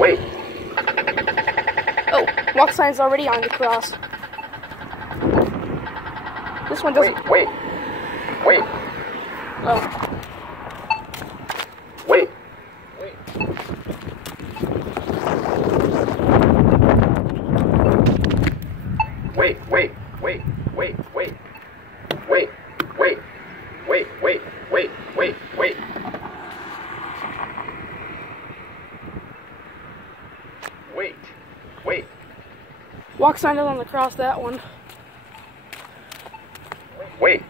Wait. Oh, walk sign's already on the cross. This one doesn't. Wait. Oh. Wait. Wait. Walk sign is on the cross, that one. Wait.